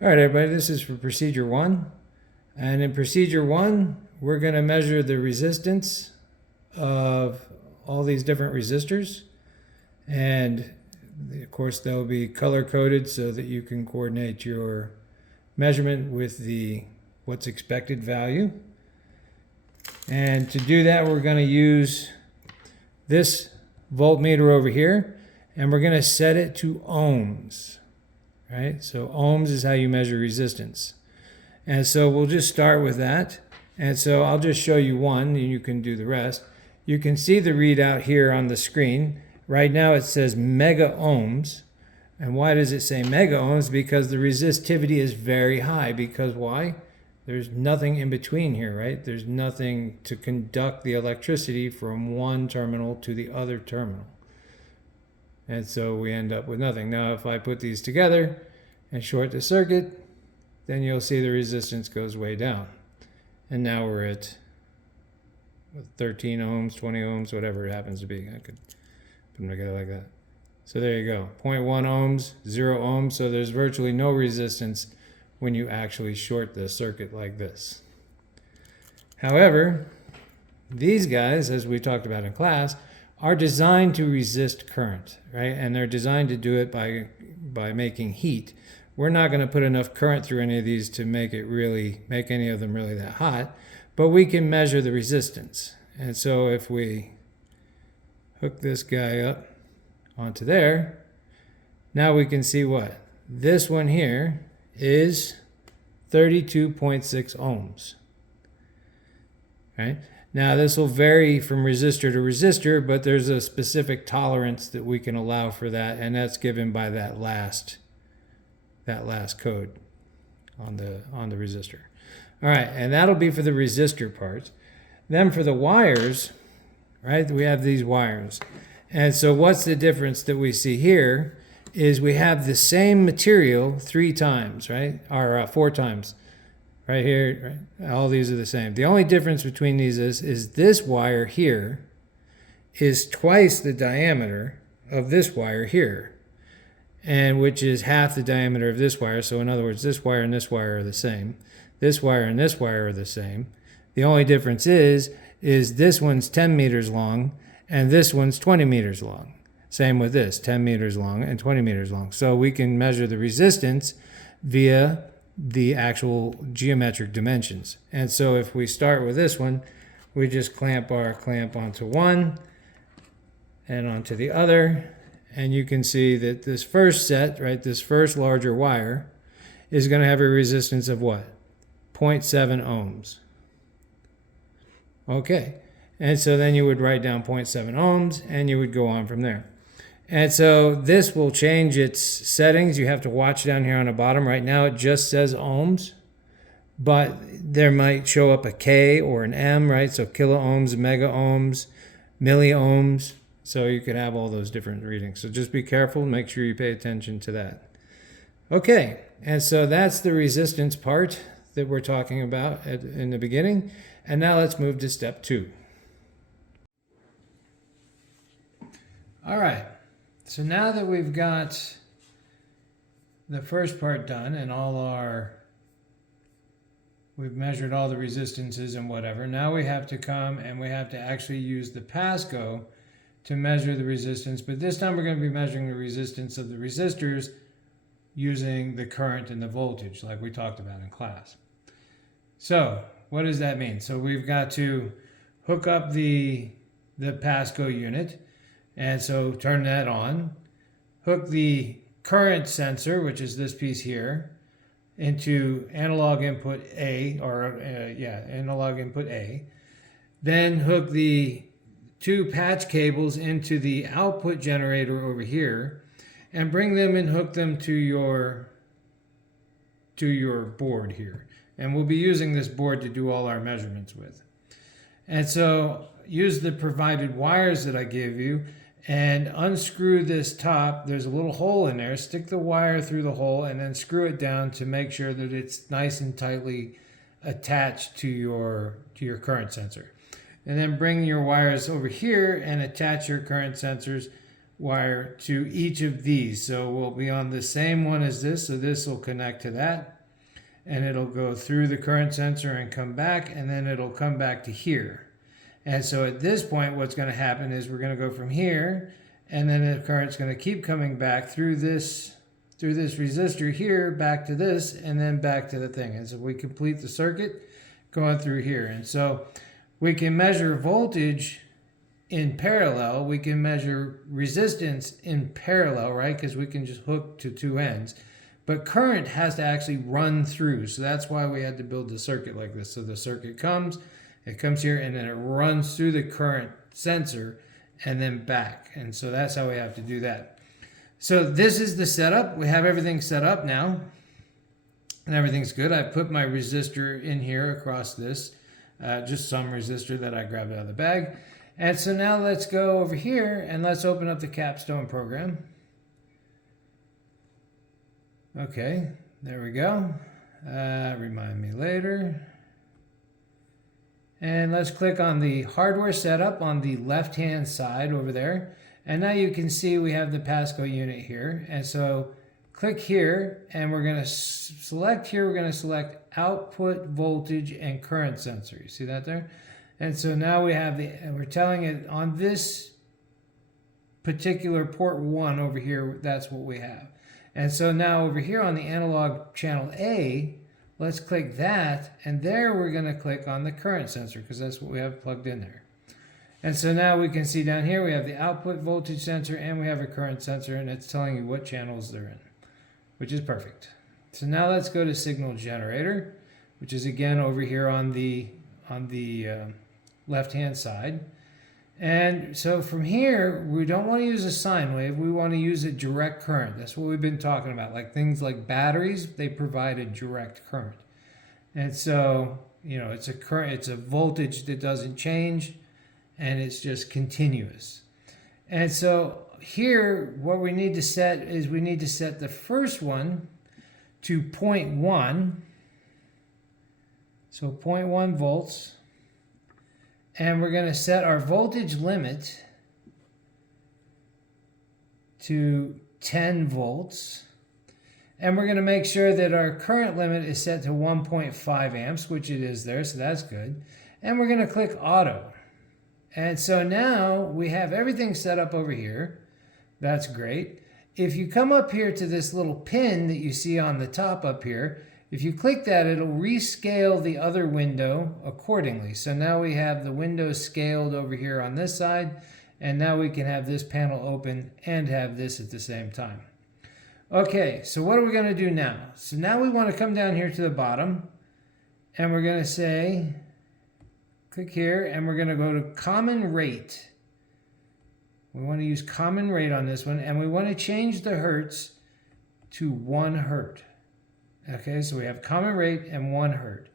All right, everybody, this is for procedure 1. And in procedure 1, we're going to measure the resistance of all these different resistors. And of course, they'll be color coded so that you can coordinate your measurement with the what's expected value. And to do that, we're going to use this voltmeter over here, and we're going to set it to ohms. Right? So ohms is how you measure resistance. And so we'll just start with that. And so I'll just show you one, and you can do the rest. You can see the readout here on the screen. Right now it says mega ohms. And why does it say mega ohms? Because the resistivity is very high. Because why? There's nothing in between here, right? There's nothing to conduct the electricity from one terminal to the other terminal. And so we end up with nothing. Now, if I put these together and short the circuit, then you'll see the resistance goes way down. And now we're at 13 ohms, 20 ohms, whatever it happens to be. I could put them together like that. So there you go, 0.1 ohms, 0 ohms. So there's virtually no resistance when you actually short the circuit like this. However, these guys, as we talked about in class, are designed to resist current, right? And they're designed to do it by making heat. We're not going to put enough current through any of these to make any of them really that hot, but we can measure the resistance. And so if we hook this guy up onto there, now we can see what? This one here is 32.6 ohms, right? Now this will vary from resistor to resistor, but there's a specific tolerance that we can allow for that, and that's given by that last code on the resistor. All right, and that'll be for the resistor part. Then for the wires, right, we have these wires. And so what's the difference that we see here is we have the same material 3 times, right, or 4 times. Right here, right? All these are the same. The only difference between these is this wire here is twice the diameter of this wire here, and which is half the diameter of this wire. So in other words, this wire and this wire are the same. This wire and this wire are the same. The only difference is this one's 10 meters long and this one's 20 meters long. Same with this, 10 meters long and 20 meters long. So we can measure the resistance via the actual geometric dimensions. And so if we start with this one, we just clamp our clamp onto one and onto the other, and you can see that this first set, right, this first larger wire is going to have a resistance of what? 0.7 ohms. Okay, and so then you would write down 0.7 ohms and you would go on from there. And so this will change its settings. You have to watch down here on the bottom. Right now it just says ohms, but there might show up a K or an M, right? So kilo ohms, mega ohms, milli ohms. So you could have all those different readings. So just be careful, make sure you pay attention to that. Okay, and so that's the resistance part that we're talking about in the beginning. And now let's move to step 2. All right. So now that we've got the first part done and we've measured all the resistances and whatever, now we have to come and we have to actually use the Pasco to measure the resistance. But this time we're going to be measuring the resistance of the resistors using the current and the voltage like we talked about in class. So what does that mean? So we've got to hook up the Pasco unit. And so turn that on, hook the current sensor, which is this piece here, into analog input A, analog input A. Then hook the 2 patch cables into the output generator over here and bring them and hook them to your board here. And we'll be using this board to do all our measurements with. And so use the provided wires that I gave you and unscrew this top. There's a little hole in there. Stick the wire through the hole and then screw it down to make sure that it's nice and tightly attached to your current sensor. And then bring your wires over here and attach your current sensors wire to each of these. So we'll be on the same one as this, so this will connect to that, and it'll go through the current sensor and come back, and then it'll come back to here. And so at this point, what's going to happen is we're going to go from here, and then the current's going to keep coming back through this resistor here, back to this, and then back to the thing. And so we complete the circuit going through here. And so we can measure voltage in parallel. We can measure resistance in parallel, right? Because we can just hook to two ends. But current has to actually run through. So that's why we had to build the circuit like this. So the circuit comes, it comes here, and then it runs through the current sensor and then back. And so that's how we have to do that. So this is the setup. We have everything set up now, and everything's good. I put my resistor in here across this, just some resistor that I grabbed out of the bag. And so now let's go over here and let's open up the capstone program. Okay, there we go. Remind me later. And let's click on the hardware setup on the left-hand side over there. And now you can see we have the Pasco unit here. And so click here, and we're going to select here, we're going to select output voltage and current sensor. You see that there? And so now we have and we're telling it on this particular port 1 over here, that's what we have. And so now over here on the analog channel A, let's click that, and there we're going to click on the current sensor because that's what we have plugged in there. And so now we can see down here we have the output voltage sensor and we have a current sensor, and it's telling you what channels they're in, which is perfect. So now let's go to signal generator, which is again over here on the left-hand side. And so from here, we don't want to use a sine wave. We want to use a direct current. That's what we've been talking about. Like things like batteries, they provide a direct current. And so, you know, it's a current, it's a voltage that doesn't change, and it's just continuous. And so here, what we need to set is we need to set the first one to 0.1. So 0.1 volts. And we're going to set our voltage limit to 10 volts. And we're going to make sure that our current limit is set to 1.5 amps, which it is there, so that's good. And we're going to click auto. And so now we have everything set up over here. That's great. If you come up here to this little pin that you see on the top up here, if you click that, it'll rescale the other window accordingly. So now we have the window scaled over here on this side, and now we can have this panel open and have this at the same time. Okay, so what are we going to do now? So now we want to come down here to the bottom, and we're going to say, click here, and we're going to go to common rate. We want to use common rate on this one, and we want to change the hertz to 1 hertz. Okay, so we have common rate and 1 hertz.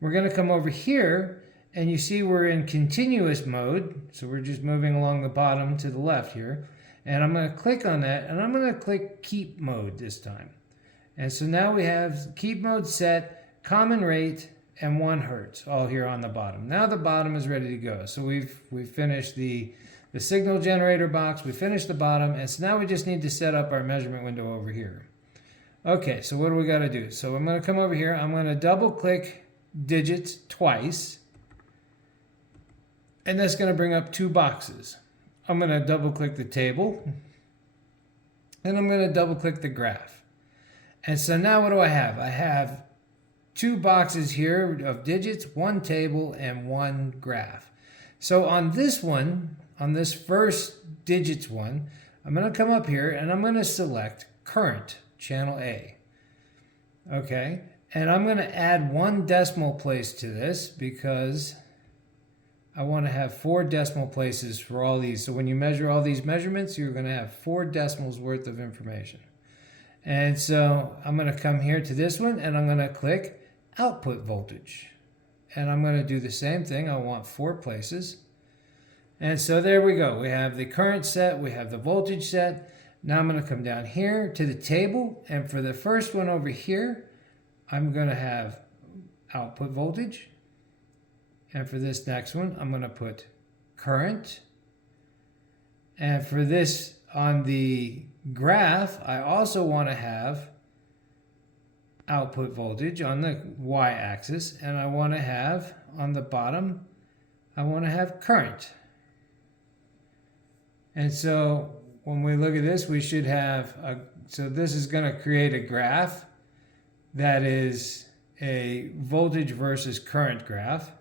We're going to come over here, and you see we're in continuous mode. So we're just moving along the bottom to the left here. And I'm going to click on that, and I'm going to click keep mode this time. And so now we have keep mode set, common rate, and 1 hertz all here on the bottom. Now the bottom is ready to go. So we've finished the signal generator box, we finished the bottom, and so now we just need to set up our measurement window over here. Okay, so what do we got to do? So I'm going to come over here. I'm going to double click digits twice. And that's going to bring up 2 boxes. I'm going to double click the table. And I'm going to double click the graph. And so now what do I have? I have 2 boxes here of digits, 1 table, and 1 graph. So on this one, on this first digits one, I'm going to come up here and I'm going to select current. Channel A. Okay, and I'm going to add 1 decimal place to this because I want to have 4 decimal places for all these. So when you measure all these measurements, you're going to have 4 decimals worth of information. And so I'm going to come here to this one, and I'm going to click output voltage. And I'm going to do the same thing. I want 4 places. And so there we go. We have the current set, we have the voltage set. Now I'm going to come down here to the table, and for the first one over here, I'm going to have output voltage. And for this next one, I'm going to put current. And for this on the graph, I also want to have output voltage on the y-axis, and I want to have on the bottom, I want to have current. And so when we look at this, we should have so this is going to create a graph that is a voltage versus current graph.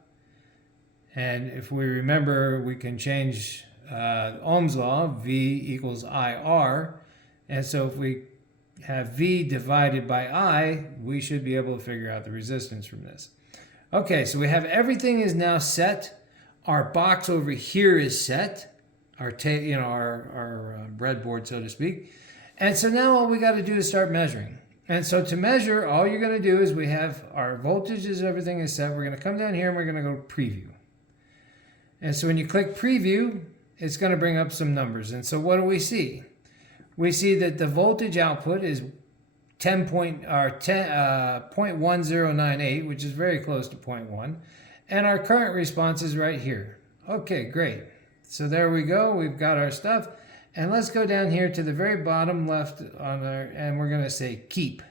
And if we remember, we can change Ohm's law, V equals IR. And so if we have V divided by I, we should be able to figure out the resistance from this. Okay, so we have everything is now set. Our box over here is set. Our breadboard, so to speak. And so now all we got to do is start measuring. And so to measure, all you're going to do is we have our voltages, everything is set. We're going to come down here and we're going to go preview. And so when you click preview, it's going to bring up some numbers. And so what do we see? We see that the voltage output is 0.1098, which is very close to 0.1. And our current response is right here. Okay, great. So there we go. We've got our stuff. And let's go down here to the very bottom left on our, and we're going to say keep.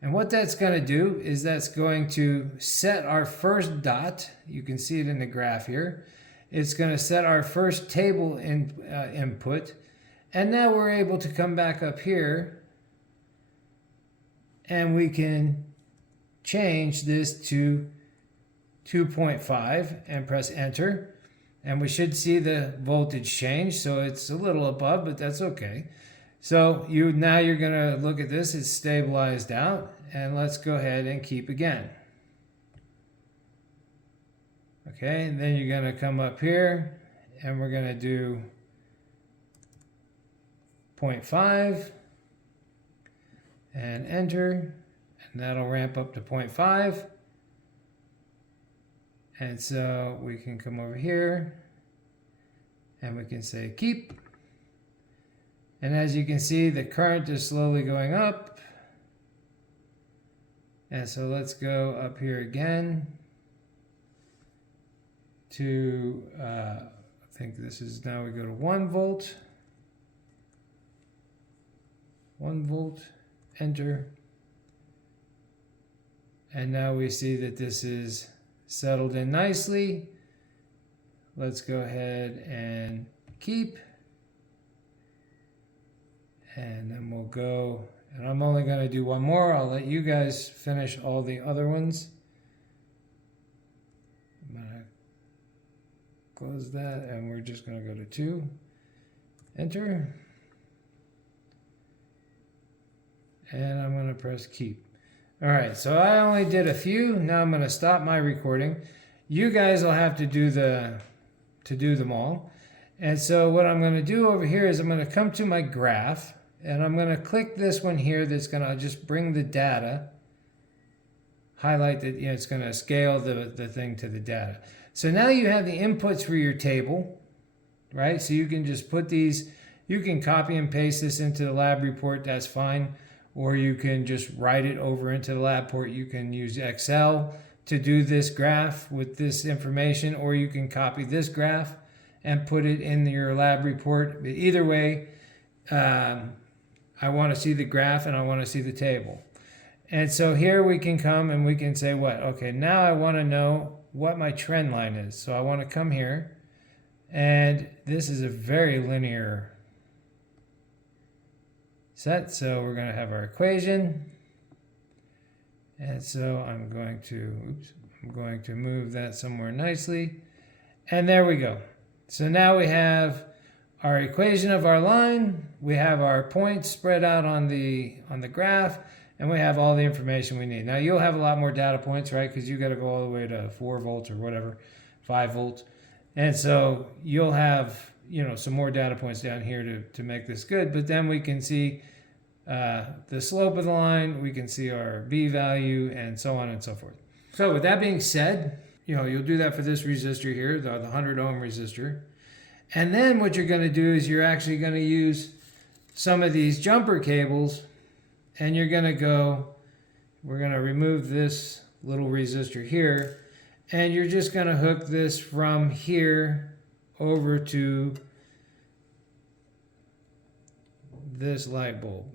And what that's going to do is that's going to set our first dot. You can see it in the graph here. It's going to set our first table input. And now we're able to come back up here and we can change this to 2.5 and press enter. And we should see the voltage change. So it's a little above, but that's okay. So now you're going to look at this. It's stabilized out. And let's go ahead and keep again. Okay, and then you're going to come up here and we're going to do 0.5 and enter, and that'll ramp up to 0.5. And so we can come over here and we can say keep. And as you can see, the current is slowly going up. And so let's go up here again to, I think this is, now we go to 1 volt. 1 volt, enter. And now we see that this is settled in nicely. Let's go ahead and keep. And then we'll go, and I'm only going to do one more. I'll let you guys finish all the other ones. I'm going to close that, and we're just going to go to 2. Enter. And I'm going to press keep. All right, so I only did a few. Now I'm going to stop my recording. You guys will have to do them all. And so what I'm going to do over here is I'm going to come to my graph, and I'm going to click this one here that's going to just bring the data. Highlight that, it's going to scale the thing to the data. So now you have the inputs for your table, right? So you can just put these, you can copy and paste this into the lab report, that's fine. Or you can just write it over into the lab report. You can use Excel to do this graph with this information, or you can copy this graph and put it in your lab report. But either way, I want to see the graph and I want to see the table. And so here we can come and we can say what? Okay, now I want to know what my trend line is. So I want to come here, and this is a very linear set. So we're going to have our equation. And so I'm going to move that somewhere nicely. And there we go. So now we have our equation of our line. We have our points spread out on the graph, and we have all the information we need. Now you'll have a lot more data points, right? Because you got to go all the way to 4 volts or whatever, 5 volts. And so you'll have, some more data points down here to make this good. But then we can see the slope of the line, we can see our B value, and so on and so forth. So with that being said, you'll do that for this resistor here, the 100 ohm resistor. And then what you're going to do is you're actually going to use some of these jumper cables, and you're going to we're going to remove this little resistor here, and you're just going to hook this from here over to this light bulb.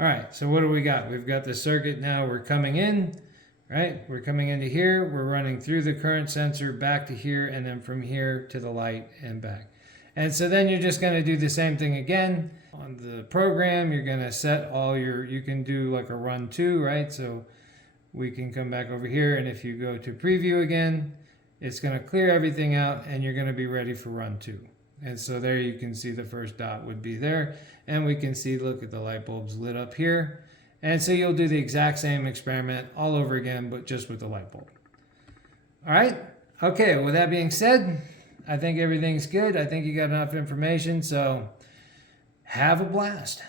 All right, so what do we got? We've got the circuit now. We're coming in, right? We're coming into here. We're running through the current sensor back to here, and then from here to the light and back. And so then you're just going to do the same thing again. On the program, you're going to set all your, you can do like a run 2, right? So we can come back over here, and if you go to preview again, it's going to clear everything out, and you're going to be ready for run 2. And so there you can see the first dot would be there, and we can see, look at the light bulbs lit up here. And so you'll do the exact same experiment all over again, but just with the light bulb. All right, okay, with that being said, I think everything's good. I think you got enough information, so have a blast.